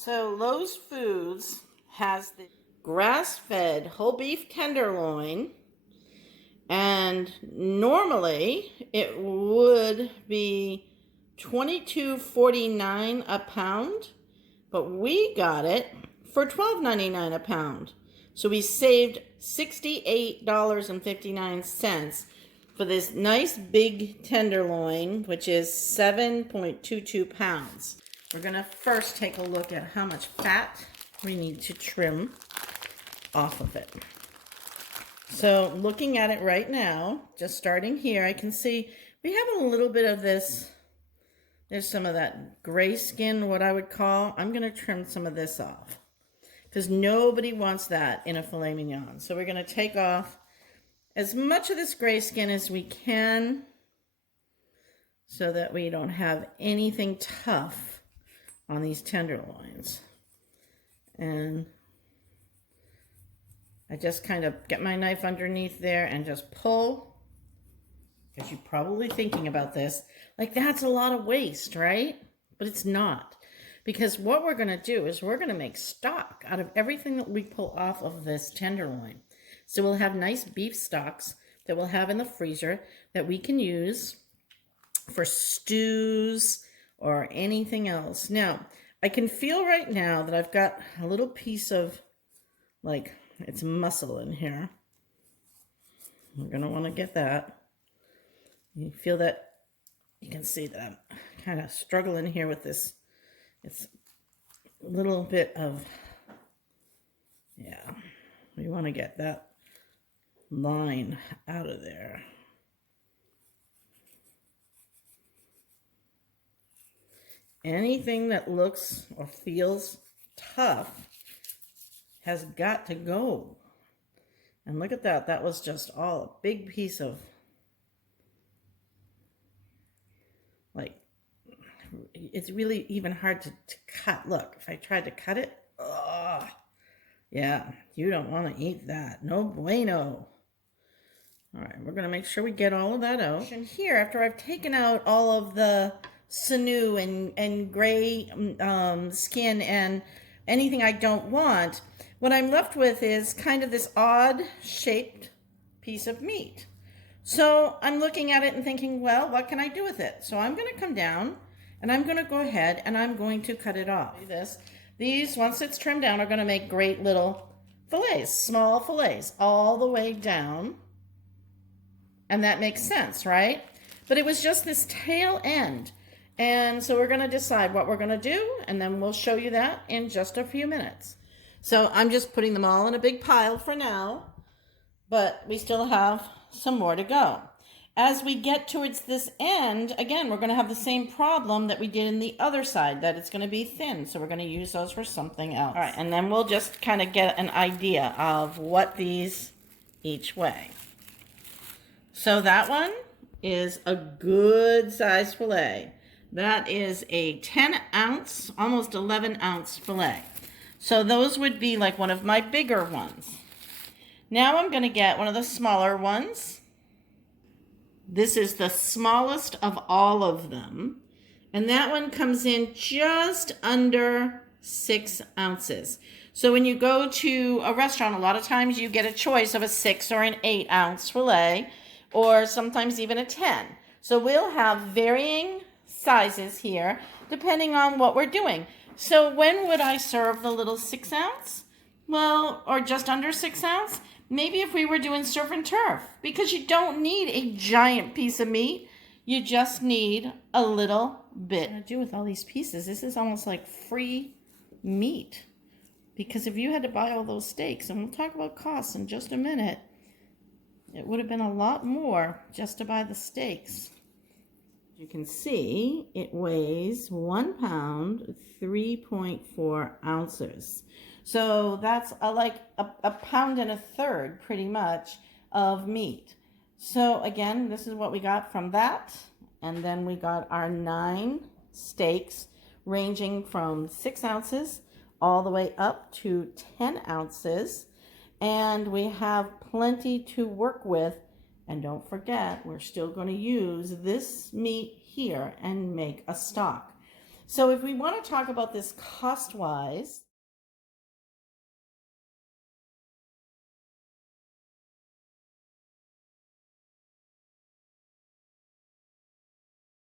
So Lowe's Foods has the grass-fed whole beef tenderloin, and normally it would be $22.49 a pound, but we got it for $12.99 a pound. So we saved $68.59 for this nice big tenderloin, which is 7.22 pounds. We're gonna first take a look at how much fat we need to trim off of it. So looking at it right now, just starting here, I can see we have a little bit of this. There's some of that gray skin, what I would call. I'm gonna trim some of this off because nobody wants that in a filet mignon. So we're gonna take off as much of this gray skin as we can so that we don't have anything tough on these tenderloins. And I just kind of get my knife underneath there and just pull, because you're probably thinking about this, like that's a lot of waste, right? But it's not, because what we're gonna do is we're gonna make stock out of everything that we pull off of this tenderloin. So we'll have nice beef stocks that we'll have in the freezer that we can use for stews or anything else. Now, I can feel right now that I've got a little piece of, like, it's muscle in here. We're gonna wanna get that. You feel that, you can see that I'm kind of struggling here with this. It's a little bit of, yeah, we wanna get that line out of there. Anything that looks or feels tough has got to go. And look at that. That was just all a big piece of, like, it's really even hard to cut. Look, if I tried to cut it, yeah, you don't want to eat that. No bueno. All right, we're going to make sure we get all of that out. And here, after I've taken out all of the sinew and gray skin and anything I don't want, what I'm left with is kind of this odd shaped piece of meat. So I'm looking at it and thinking, well, what can I do with it? So I'm going to come down and I'm going to go ahead and I'm going to cut it off. These, once it's trimmed down, are going to make great little fillets, small fillets, all the way down. And that makes sense, right? But it was just this tail end. And so we're going to decide what we're going to do, and then we'll show you that in just a few minutes. So I'm just putting them all in a big pile for now, but we still have some more to go. As we get towards this end, again, we're going to have the same problem that we did in the other side, that it's going to be thin. So we're going to use those for something else. All right, and then we'll just kind of get an idea of what these each weigh. So that one is a good size fillet. That is a 10-ounce, almost 11-ounce fillet. So those would be like one of my bigger ones. Now I'm going to get one of the smaller ones. This is the smallest of all of them. And that one comes in just under 6 ounces. So when you go to a restaurant, a lot of times you get a choice of a 6 or an 8-ounce fillet, or sometimes even a 10. So we'll have varying sizes here depending on what we're doing. So when would I serve the little 6-ounce? Well, or just under 6 ounce? Maybe if we were doing surf and turf, because you don't need a giant piece of meat. You just need a little bit. What to do with all these pieces? This is almost like free meat, because if you had to buy all those steaks, and we'll talk about costs in just a minute, it would have been a lot more just to buy the steaks. You can see it weighs 1 pound, 3.4 ounces. So that's like a pound and a third, pretty much, of meat. So again, this is what we got from that. And then we got our 9 steaks, ranging from 6 ounces all the way up to 10 ounces. And we have plenty to work with. And don't forget, we're still going to use this meat here and make a stock. So if we want to talk about this cost-wise,